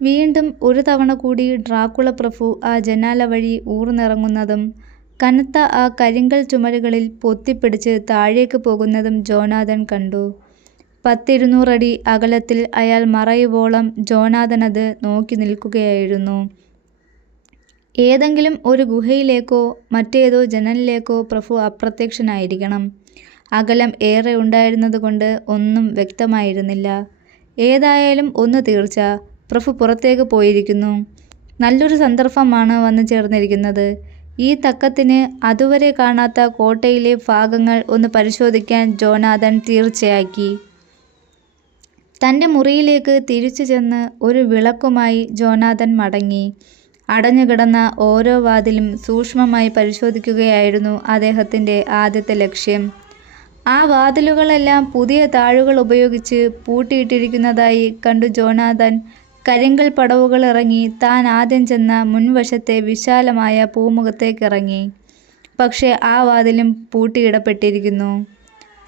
വീണ്ടും ഒരു തവണ കൂടി ഡ്രാക്കുള പ്രഭു ആ ജനാല വഴി ഊർന്നിറങ്ങുന്നതും കനത്ത ആ കരിങ്കൽ ചുമരുകളിൽ പൊത്തിപ്പിടിച്ച് താഴേക്ക് പോകുന്നതും ജോനാഥൻ കണ്ടു. പത്തിരുന്നൂറടി അകലത്തിൽ അയാൾ മറയുവോളം ജോനാഥനത് നോക്കി നിൽക്കുകയായിരുന്നു. ഏതെങ്കിലും ഒരു ഗുഹയിലേക്കോ മറ്റേതോ ജനലിലേക്കോ പ്രഭു അപ്രത്യക്ഷനായിരിക്കണം. അകലം ഏറെ ഉണ്ടായിരുന്നതുകൊണ്ട് ഒന്നും വ്യക്തമായിരുന്നില്ല. ഏതായാലും ഒന്ന് തീർച്ച, പ്രഭു പുറത്തേക്ക് പോയിരിക്കുന്നു. നല്ലൊരു സന്ദർഭമാണ് വന്നു ചേർന്നിരിക്കുന്നത്. ഈ തക്കത്തിന് അതുവരെ കാണാത്ത കോട്ടയിലെ ഭാഗങ്ങൾ ഒന്ന് പരിശോധിക്കാൻ ജോനാഥൻ തീർച്ചയാക്കി. തന്റെ മുറിയിലേക്ക് തിരിച്ചു ചെന്ന് ഒരു വിളക്കുമായി ജോനാഥൻ മടങ്ങി. അടഞ്ഞുകിടന്ന ഓരോ വാതിലും സൂക്ഷ്മമായി പരിശോധിക്കുകയായിരുന്നു അദ്ദേഹത്തിന്റെ ആദ്യത്തെ ലക്ഷ്യം. ആ വാതിലുകളെല്ലാം പുതിയ താഴുകൾ ഉപയോഗിച്ച് പൂട്ടിയിട്ടിരിക്കുന്നതായി കണ്ടു ജോനാഥൻ കരിങ്കൽ പടവുകളിറങ്ങി താൻ ആദ്യം ചെന്ന മുൻവശത്തെ വിശാലമായ പൂമുഖത്തേക്കിറങ്ങി. പക്ഷേ ആ വാതിലും പൂട്ടിയിടപ്പെട്ടിരിക്കുന്നു.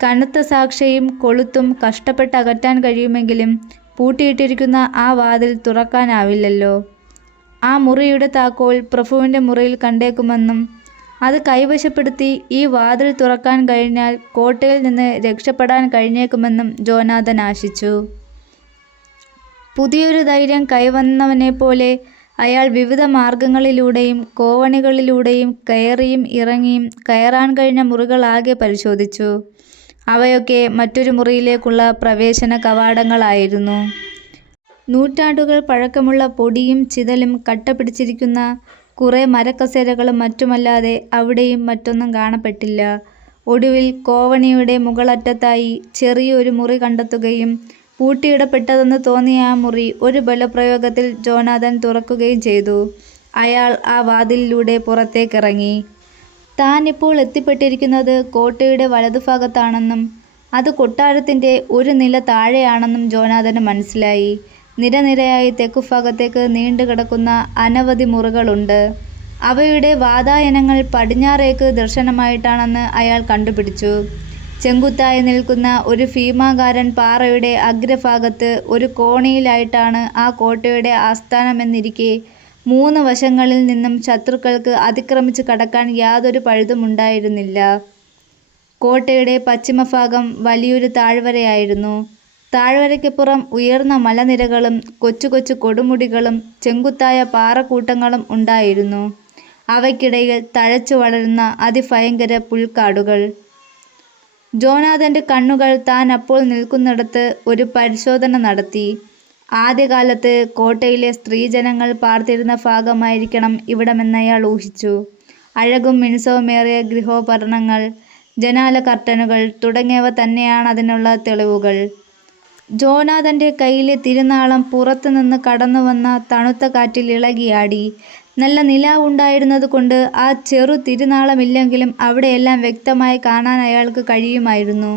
കനത്ത സാക്ഷയും കൊളുത്തും കഷ്ടപ്പെട്ട് അകറ്റാൻ കഴിയുമെങ്കിലും പൂട്ടിയിട്ടിരിക്കുന്ന ആ വാതിൽ തുറക്കാനാവില്ലല്ലോ. ആ മുറിയുടെ താക്കോൽ പ്രഭുവിന്റെ മുറിയിൽ കണ്ടേക്കുമെന്നും അത് കൈവശപ്പെടുത്തി ഈ വാതിൽ തുറക്കാൻ കഴിഞ്ഞാൽ കോട്ടയിൽ നിന്ന് രക്ഷപ്പെടാൻ കഴിഞ്ഞേക്കുമെന്നും ജോനാഥൻ ആശിച്ചു. പുതിയൊരു ധൈര്യം കൈവന്നവനെ പോലെ അയാൾ വിവിധ മാർഗങ്ങളിലൂടെയും കോവണികളിലൂടെയും കയറിയും ഇറങ്ങിയും കയറാൻ കഴിഞ്ഞ മുറികളാകെ പരിശോധിച്ചു. അവയൊക്കെ മറ്റൊരു മുറിയിലേക്കുള്ള പ്രവേശന കവാടങ്ങളായിരുന്നു. നൂറ്റാണ്ടുകൾ പഴക്കമുള്ള പൊടിയും ചിതലും കട്ട പിടിച്ചിരിക്കുന്ന കുറേ മരക്കസേരകളും മറ്റുമല്ലാതെ അവിടെയും മറ്റൊന്നും കാണപ്പെട്ടില്ല. ഒടുവിൽ കോവണിയുടെ മുകളറ്റത്തായി ചെറിയൊരു മുറി കണ്ടെത്തുകയും പൂട്ടിയിടപ്പെട്ടതെന്ന് തോന്നിയ ആ മുറി ഒരു ബലപ്രയോഗത്തിൽ ജോനാഥൻ തുറക്കുകയും ചെയ്തു. അയാൾ ആ വാതിലിലൂടെ പുറത്തേക്കിറങ്ങി. താൻ ഇപ്പോൾ എത്തിപ്പെട്ടിരിക്കുന്നത് കോട്ടയുടെ വലതുഭാഗത്താണെന്നും അത് കൊട്ടാരത്തിന്റെ ഒരു നില താഴെയാണെന്നും ജോനാഥന് മനസ്സിലായി. നിരനിരയായി തെക്കുഭാഗത്തേക്ക് നീണ്ടുകിടക്കുന്ന അനവധി മുറികളുണ്ട്. അവയുടെ വാതായനങ്ങൾ പടിഞ്ഞാറേക്ക് ദർശനമായിട്ടാണെന്ന് അയാൾ കണ്ടുപിടിച്ചു. ചെങ്കുത്തായി നിൽക്കുന്ന ഒരു ഭീമാകാരൻ പാറയുടെ അഗ്രഭാഗത്ത് ഒരു കോണിയിലായിട്ടാണ് ആ കോട്ടയുടെ ആസ്ഥാനമെന്നിരിക്കെ മൂന്ന് വശങ്ങളിൽ നിന്നും ശത്രുക്കൾക്ക് അതിക്രമിച്ച് കടക്കാൻ യാതൊരു പഴുതുമുണ്ടായിരുന്നില്ല. കോട്ടയുടെ പശ്ചിമഭാഗം വലിയൊരു താഴ്വരയായിരുന്നു. താഴ്വരയ്ക്കപ്പുറം ഉയർന്ന മലനിരകളും കൊച്ചു കൊച്ചു കൊടുമുടികളും ചെങ്കുത്തായ പാറക്കൂട്ടങ്ങളും ഉണ്ടായിരുന്നു. അവയ്ക്കിടയിൽ തഴച്ചു വളരുന്ന അതിഭയങ്കര പുൽക്കാടുകൾ. ജോനാഥന്റെ കണ്ണുകൾ താൻ അപ്പോൾ നിൽക്കുന്നിടത്ത് ഒരു പരിശോധന നടത്തി. ആദ്യകാലത്ത് കോട്ടയിലെ സ്ത്രീജനങ്ങൾ പാർത്തിരുന്ന ഭാഗമായിരിക്കണം ഇവിടമെന്നയാൾ ഊഹിച്ചു. അഴകും മിനുസവുമേറിയ ഗൃഹോപകരണങ്ങൾ, ജനാല കർട്ടനുകൾ തുടങ്ങിയവ തന്നെയാണ് അതിനുള്ള തെളിവുകൾ. ജോനാഥന്റെ കയ്യിലെ തിരുനാളം പുറത്തുനിന്ന് കടന്നുവന്ന തണുത്ത കാറ്റിൽ ഇളകിയാടി. നല്ല നിലാവുണ്ടായിരുന്നതുകൊണ്ട് ആ ചെറു തിരുനാളമില്ലെങ്കിലും അവിടെയെല്ലാം വ്യക്തമായി കാണാൻ അയാൾക്ക് കഴിയുമായിരുന്നു.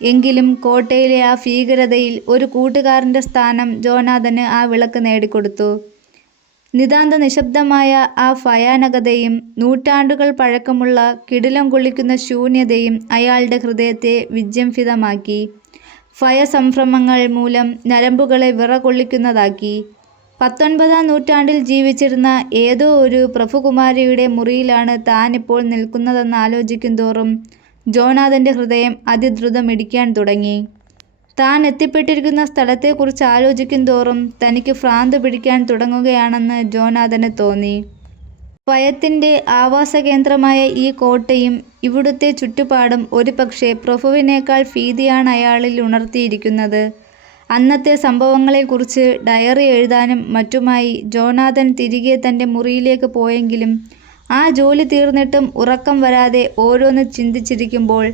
എങ്കിലും കോട്ടയിലെ ആ ഭീകരതയിൽ ഒരു കൂട്ടുകാരന്റെ സ്ഥാനം ജോനാഥന് ആ വിളക്ക് നേടിക്കൊടുത്തു. നിതാന്ത നിശബ്ദമായ ആ ഭയാനകതയും നൂറ്റാണ്ടുകൾ പഴക്കമുള്ള കിടിലം കൊള്ളിക്കുന്ന ശൂന്യതയും അയാളുടെ ഹൃദയത്തെ വിജംഫിതമാക്കി ഭയസംഭ്രമങ്ങൾ മൂലം നരമ്പുകളെ വിറകൊള്ളിക്കുന്നതാക്കി. പത്തൊൻപതാം നൂറ്റാണ്ടിൽ ജീവിച്ചിരുന്ന ഏതോ ഒരു പ്രഭുകുമാരിയുടെ മുറിയിലാണ് താനിപ്പോൾ നിൽക്കുന്നതെന്നാലോചിക്കുന്തോറും ജോനാഥന്റെ ഹൃദയം അതിദ്രുതം ഇടിക്കാൻ തുടങ്ങി. താൻ എത്തിപ്പെട്ടിരിക്കുന്ന സ്ഥലത്തെക്കുറിച്ച് ആലോചിക്കും തോറും തനിക്ക് ഭ്രാന്ത് പിടിക്കാൻ തുടങ്ങുകയാണെന്ന് ജോനാഥന് തോന്നി. പയത്തിന്റെ ആവാസ കേന്ദ്രമായ ഈ കോട്ടയും ഇവിടുത്തെ ചുറ്റുപാടും ഒരുപക്ഷെ പ്രഭുവിനേക്കാൾ ഭീതിയാണ് അയാളിൽ ഉണർത്തിയിരിക്കുന്നത്. അന്നത്തെ സംഭവങ്ങളെക്കുറിച്ച് ഡയറി എഴുതാനും മറ്റുമായി ജോനാഥൻ തിരികെ തന്റെ മുറിയിലേക്ക് പോയെങ്കിലും ആ ജോലി തീർന്നിട്ടും ഉറക്കം വരാതെ ഓരോന്ന് ചിന്തിച്ചിരിക്കുമ്പോൾ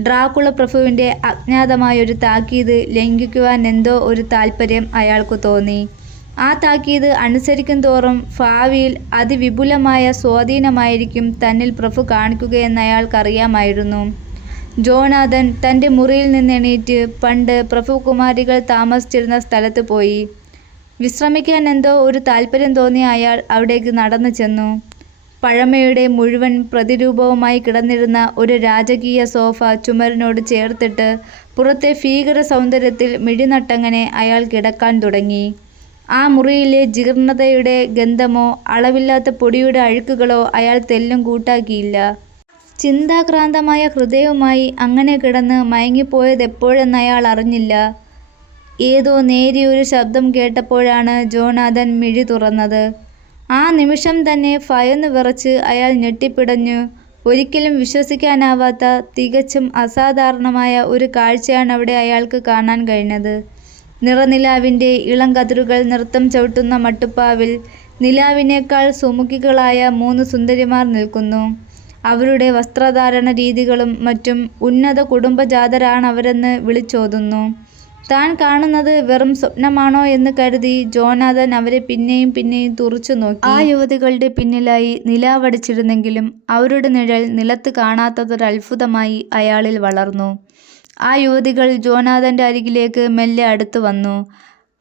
ഡ്രാക്കുള പ്രഭുവിന്റെ അജ്ഞാതമായൊരു താക്കീത് ലംഘിക്കുവാനെന്തോ ഒരു താല്പര്യം അയാൾക്ക് തോന്നി. ആ താക്കീത് അനുസരിക്കും തോറും ഭാവിയിൽ അതിവിപുലമായ സ്വാധീനമായിരിക്കും തന്നിൽ പ്രഭു കാണിക്കുകയെന്നയാൾക്കറിയാമായിരുന്നു. ജോനാഥൻ തന്റെ മുറിയിൽ നിന്നെണീറ്റ് പണ്ട് പ്രഭുകുമാരികൾ താമസിച്ചിരുന്ന സ്ഥലത്ത് പോയി. വിശ്രമിക്കാൻ എന്തോ ഒരു താല്പര്യം തോന്നിയ അയാൾ അവിടേക്ക് നടന്നു ചെന്നു. പഴമയുടെ മുഴുവൻ പ്രതിരൂപവുമായി കിടന്നിരുന്ന ഒരു രാജകീയ സോഫ ചുമരിനോട് ചേർത്തിട്ട് പുറത്തെ ഭീകര സൗന്ദര്യത്തിൽ മിഴിനട്ടങ്ങനെ അയാൾ കിടക്കാൻ തുടങ്ങി. ആ മുറിയിലെ ജീർണതയുടെ ഗന്ധമോ അളവില്ലാത്ത പൊടിയുടെ അഴുക്കുകളോ അയാൾ തെല്ലും കൂട്ടാക്കിയില്ല. ചിന്താക്രാന്തമായ ഹൃദയവുമായി അങ്ങനെ കിടന്ന് മയങ്ങിപ്പോയതെപ്പോഴെന്നയാൾ അറിഞ്ഞില്ല. ഏതോ നേരിയൊരു ശബ്ദം കേട്ടപ്പോഴാണ് ജോനാഥൻ മിഴി തുറന്നത്. ആ നിമിഷം തന്നെ ഭയന്നു വിറച്ച് അയാൾ ഞെട്ടിപ്പിടഞ്ഞു. ഒരിക്കലും വിശ്വസിക്കാനാവാത്ത, തികച്ചും അസാധാരണമായ ഒരു കാഴ്ചയാണ് അവിടെ അയാൾക്ക് കാണാൻ കഴിഞ്ഞത്. നിറനിലാവിന്റെ ഇളം കതിരുകൾ നൃത്തം ചവിട്ടുന്ന മട്ടുപ്പാവിൽ നിലാവിനേക്കാൾ സുമുഖികളായ മൂന്ന് സുന്ദരിമാർ നിൽക്കുന്നു. അവരുടെ വസ്ത്രധാരണ രീതികളും മറ്റും ഉന്നത കുടുംബജാതരാണവരെന്ന് വിളിച്ചോതുന്നു. താൻ കാണുന്നത് വെറും സ്വപ്നമാണോ എന്ന് കരുതി ജോനാഥൻ അവരെ പിന്നെയും പിന്നെയും തുറിച്ചുനോക്കി. ആ യുവതികളുടെ പിന്നിലായി നിലാവടിച്ചിരുന്നെങ്കിലും അവരുടെ നിഴൽ നിലത്ത് കാണാത്തതൊരത്ഭുതമായി അയാളിൽ വളർന്നു. ആ യുവതികൾ ജോനാഥന്റെ അരികിലേക്ക് മെല്ലെ അടുത്തുവന്നു.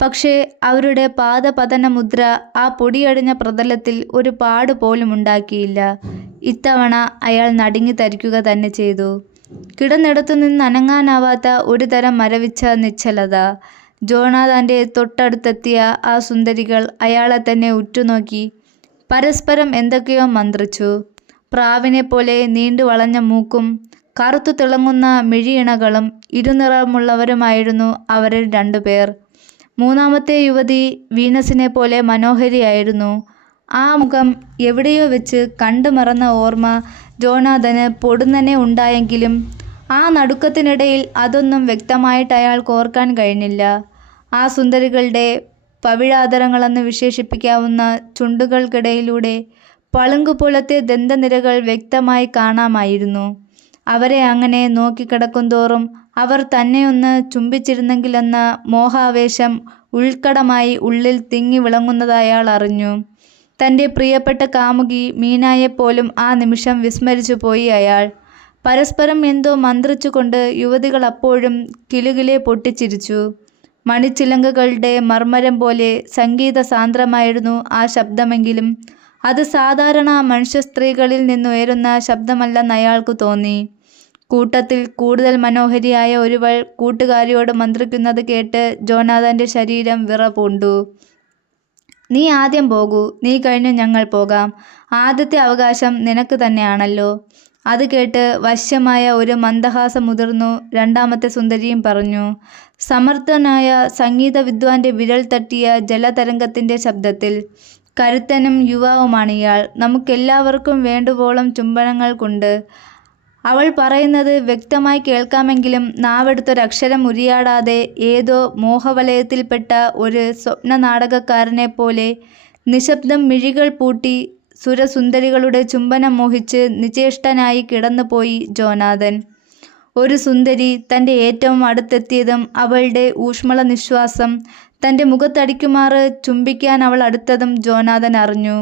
പക്ഷേ, അവരുടെ പാദപതനമുദ്ര ആ പൊടിയടിഞ്ഞ പ്രതലത്തിൽ ഒരു പാട് പാടുപോലുമുണ്ടാക്കിയില്ല. ഇത്തവണ അയാൾ നടുങ്ങി തരിക്കുക തന്നെ ചെയ്തു. കിടന്നിടത്തു നിന്ന് അനങ്ങാനാവാത്ത ഒരു തരം മരവിച്ച നിശ്ചലത. ജോനാഥന്റെ തൊട്ടടുത്തെത്തിയ ആ സുന്ദരികൾ അയാളെ തന്നെ ഉറ്റുനോക്കി പരസ്പരം എന്തൊക്കെയോ മന്ത്രിച്ചു. പ്രാവിനെ പോലെ നീണ്ടു വളഞ്ഞ മൂക്കും കറുത്തു തിളങ്ങുന്ന മിഴിയിണകളും ഇരുനിറമുള്ളവരുമായിരുന്നു അവരിൽ രണ്ടുപേർ. മൂന്നാമത്തെ യുവതി വീനസിനെ പോലെ മനോഹരിയായിരുന്നു. ആ മുഖം എവിടെയോ വെച്ച് കണ്ടുമറന്ന ഓർമ്മ ജോനാഥന് പൊടുന്നനെ ഉണ്ടായെങ്കിലും ആ നടുക്കത്തിനിടയിൽ അതൊന്നും വ്യക്തമായിട്ട് അയാൾക്ക് ഓർക്കാൻ കഴിഞ്ഞില്ല. ആ സുന്ദരികളുടെ പവിഴാദരങ്ങളെന്ന് വിശേഷിപ്പിക്കാവുന്ന ചുണ്ടുകൾക്കിടയിലൂടെ പളുങ്കുപോലത്തെ ദന്തനിരകൾ വ്യക്തമായി കാണാമായിരുന്നു. അവരെ അങ്ങനെ നോക്കിക്കിടക്കുന്തോറും അവർ തന്നെയൊന്ന് ചുംബിച്ചിരുന്നെങ്കിലെന്ന മോഹാവേശം ഉൾക്കടമായി ഉള്ളിൽ തിങ്ങിവിളങ്ങുന്നതയാളറിഞ്ഞു. തന്റെ പ്രിയപ്പെട്ട കാമുകി മീനായെപ്പോലും ആ നിമിഷം വിസ്മരിച്ചു പോയി അയാൾ. പരസ്പരം എന്തോ മന്ത്രിച്ചുകൊണ്ട് യുവതികൾ അപ്പോഴും കിലുകിലെ പൊട്ടിച്ചിരിച്ചു. മണിച്ചിലങ്കകളുടെ മർമ്മരം പോലെ സംഗീത സാന്ദ്രമായിരുന്നു ആ ശബ്ദമെങ്കിലും അത് സാധാരണ മനുഷ്യ സ്ത്രീകളിൽ നിന്നുയരുന്ന ശബ്ദമല്ലെന്ന് അയാൾക്ക് തോന്നി. കൂട്ടത്തിൽ കൂടുതൽ മനോഹരിയായ ഒരുവൾ കൂട്ടുകാരിയോട് മന്ത്രിക്കുന്നത് കേട്ട് ജോനാഥന്റെ ശരീരം വിറപൂണ്ടു. "നീ ആദ്യം പോകൂ. നീ കഴിഞ്ഞു ഞങ്ങൾ പോകാം. ആദ്യത്തെ അവകാശം നിനക്ക് തന്നെയാണല്ലോ. " അത് കേട്ട് വശ്യമായ ഒരു മന്ദഹാസം മുതിർന്നു രണ്ടാമത്തെ സുന്ദരിയും പറഞ്ഞു, സമർത്ഥനായ സംഗീത വിദ്വാന്റെ വിരൽ തട്ടിയ ജലതരംഗത്തിന്റെ ശബ്ദത്തിൽ. "കരുത്തനും യുവാവുമാണ് ഇയാൾ നമുക്കെല്ലാവർക്കും വേണ്ടുവോളം ചുംബനങ്ങൾക്കുണ്ട്. " അവൾ പറയുന്നത് വ്യക്തമായി കേൾക്കാമെങ്കിലും നാവെടുത്തൊരക്ഷരം ഉരിയാടാതെ ഏതോ മോഹവലയത്തിൽപ്പെട്ട ഒരു സ്വപ്നനാടകക്കാരനെപ്പോലെ നിശബ്ദം മിഴികൾ പൂട്ടി സുരസുന്ദരികളുടെ ചുംബനം മോഹിച്ച് നിചേഷ്ടനായി കിടന്നുപോയി ജോനാഥൻ. ഒരു സുന്ദരി തന്റെ ഏറ്റവും അടുത്തെത്തിയതും അവളുടെ ഊഷ്മള നിശ്വാസം തന്റെ മുഖത്തടിക്കുമാറ് ചുംബിക്കാൻ അവൾ അടുത്തതും ജോനാഥൻ അറിഞ്ഞു.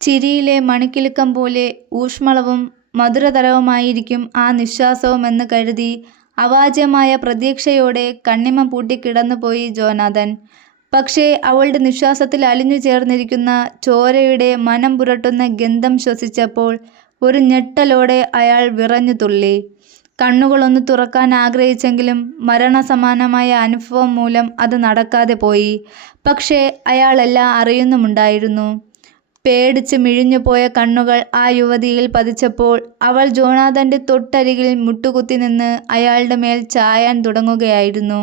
ചിരിയിലെ മണിക്കിലുക്കം പോലെ ഊഷ്മളവും മധുരതരവുമായിരിക്കും ആ നിശ്വാസവുമെന്ന് കരുതി അവാച്യമായ പ്രതീക്ഷയോടെ കണ്ണിമ പൂട്ടി കിടന്നുപോയി ജോനാഥൻ. പക്ഷേ, അവളുടെ നിശ്വാസത്തിൽ അലിഞ്ഞു ചേർന്നിരിക്കുന്ന ചോരയുടെ മനം പുരട്ടുന്ന ഗന്ധം ശ്വസിച്ചപ്പോൾ ഒരു ഞെട്ടലോടെ അയാൾ വിറഞ്ഞു തുള്ളി കണ്ണുകളൊന്ന് തുറക്കാൻ ആഗ്രഹിച്ചെങ്കിലും മരണസമാനമായ അനുഭവം മൂലം അത് നടക്കാതെ പോയി. പക്ഷേ, അയാളെല്ലാം അറിയുന്നുമുണ്ടായിരുന്നു. പേടിച്ച് മിഴിഞ്ഞുപോയ കണ്ണുകൾ ആ യുവതിയിൽ പതിച്ചപ്പോൾ അവൾ ജോണാഥന്റെ തൊട്ടരികിൽ മുട്ടുകുത്തി നിന്ന് അയാളുടെ മേൽ ചായാൻ തുടങ്ങുകയായിരുന്നു.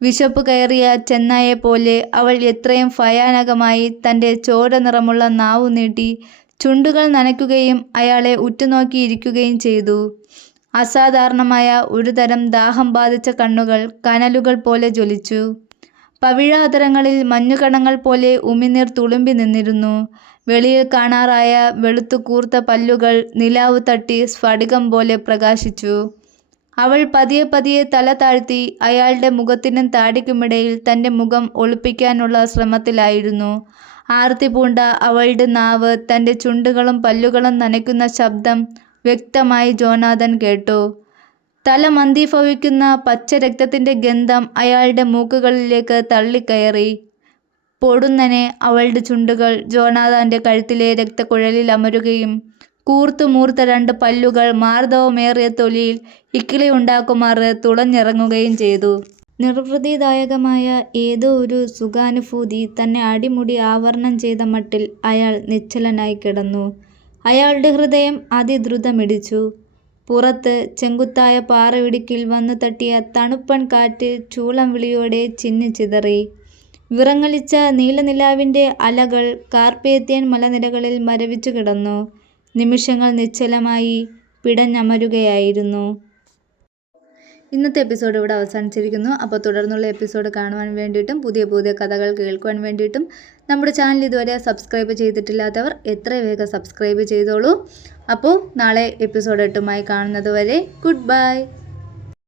വിശപ്പ് കയറിയ ചെന്നായെ പോലെ അവൾ എത്രയും ഭയാനകമായി തന്റെ ചോര നിറമുള്ള നാവു നീട്ടി ചുണ്ടുകൾ നനയ്ക്കുകയും അയാളെ ഉറ്റുനോക്കിയിരിക്കുകയും ചെയ്തു. അസാധാരണമായ ഒരുതരം ദാഹം ബാധിച്ച കണ്ണുകൾ കനലുകൾ പോലെ ജ്വലിച്ചു. പവിഴാതരങ്ങളിൽ മഞ്ഞുകണങ്ങൾ പോലെ ഉമിനീർ തുളുമ്പി നിന്നിരുന്നു. വെളിയിൽ കാണാറായ വെളുത്തുകൂർത്ത പല്ലുകൾ നിലാവ് തട്ടി സ്ഫടികം പോലെ പ്രകാശിച്ചു. അവൾ പതിയെ പതിയെ തല താഴ്ത്തി അയാളുടെ മുഖത്തിനും താടിക്കുമിടയിൽ തന്റെ മുഖം ഒളിപ്പിക്കാനുള്ള ശ്രമത്തിലായിരുന്നു. ആർത്തി പൂണ്ട അവളുടെ നാവ് തന്റെ ചുണ്ടുകളും പല്ലുകളും നനയ്ക്കുന്ന ശബ്ദം വ്യക്തമായി ജോനാഥൻ കേട്ടു. തല മന്തിഭവിക്കുന്ന പച്ച രക്തത്തിന്റെ ഗന്ധം അയാളുടെ മൂക്കുകളിലേക്ക് തള്ളിക്കയറി. പൊടുന്നനെ അവളുടെ ചുണ്ടുകൾ ജോനാഥാന്റെ കഴുത്തിലെ രക്തക്കുഴലിലമരുകയും കൂർത്തു മൂർത്ത രണ്ട് പല്ലുകൾ മാർദ്ദവമേറിയ തൊലിയിൽ ഇക്കിളിയുണ്ടാക്കുമാറ് തുളഞ്ഞിറങ്ങുകയും ചെയ്തു. നിർവൃതിദായകമായ ഏതോ ഒരു സുഖാനുഭൂതി തന്നെ അടിമുടി ആവരണം ചെയ്ത മട്ടിൽ അയാൾ നിശ്ചലനായി കിടന്നു. അയാളുടെ ഹൃദയം അതിദ്രുതമിടിച്ചു. പുറത്ത് ചെങ്കുത്തായ പാറയിടുക്കിൽ വന്നുതട്ടിയ തണുപ്പൻ കാറ്റ് ചൂളം ചൂളംവിളിയോടെ ചിന്നിച്ചിതറി. വിറങ്ങലിച്ച നീലനിലാവിന്റെ അലകൾ കാർപ്പേത്യൻ മലനിരകളിൽ മരവിച്ചു കിടന്നു നിമിഷങ്ങൾ നിശ്ചലമായി പിടഞ്ഞമരുകയായിരുന്നു. ഇന്നത്തെ എപ്പിസോഡ് ഇവിടെ അവസാനിച്ചിരിക്കുന്നു. അപ്പോൾ തുടർന്നുള്ള എപ്പിസോഡ് കാണുവാൻ വേണ്ടിയിട്ടും പുതിയ പുതിയ കഥകൾ കേൾക്കുവാൻ വേണ്ടിയിട്ടും നമ്മുടെ ചാനൽ ഇതുവരെ സബ്സ്ക്രൈബ് ചെയ്തിട്ടില്ലാത്തവർ എത്ര വേഗം സബ്സ്ക്രൈബ് ചെയ്തോളൂ. അപ്പോൾ നാളെ എപ്പിസോഡ് എട്ടുമായി കാണുന്നത് വരെ ഗുഡ് ബൈ.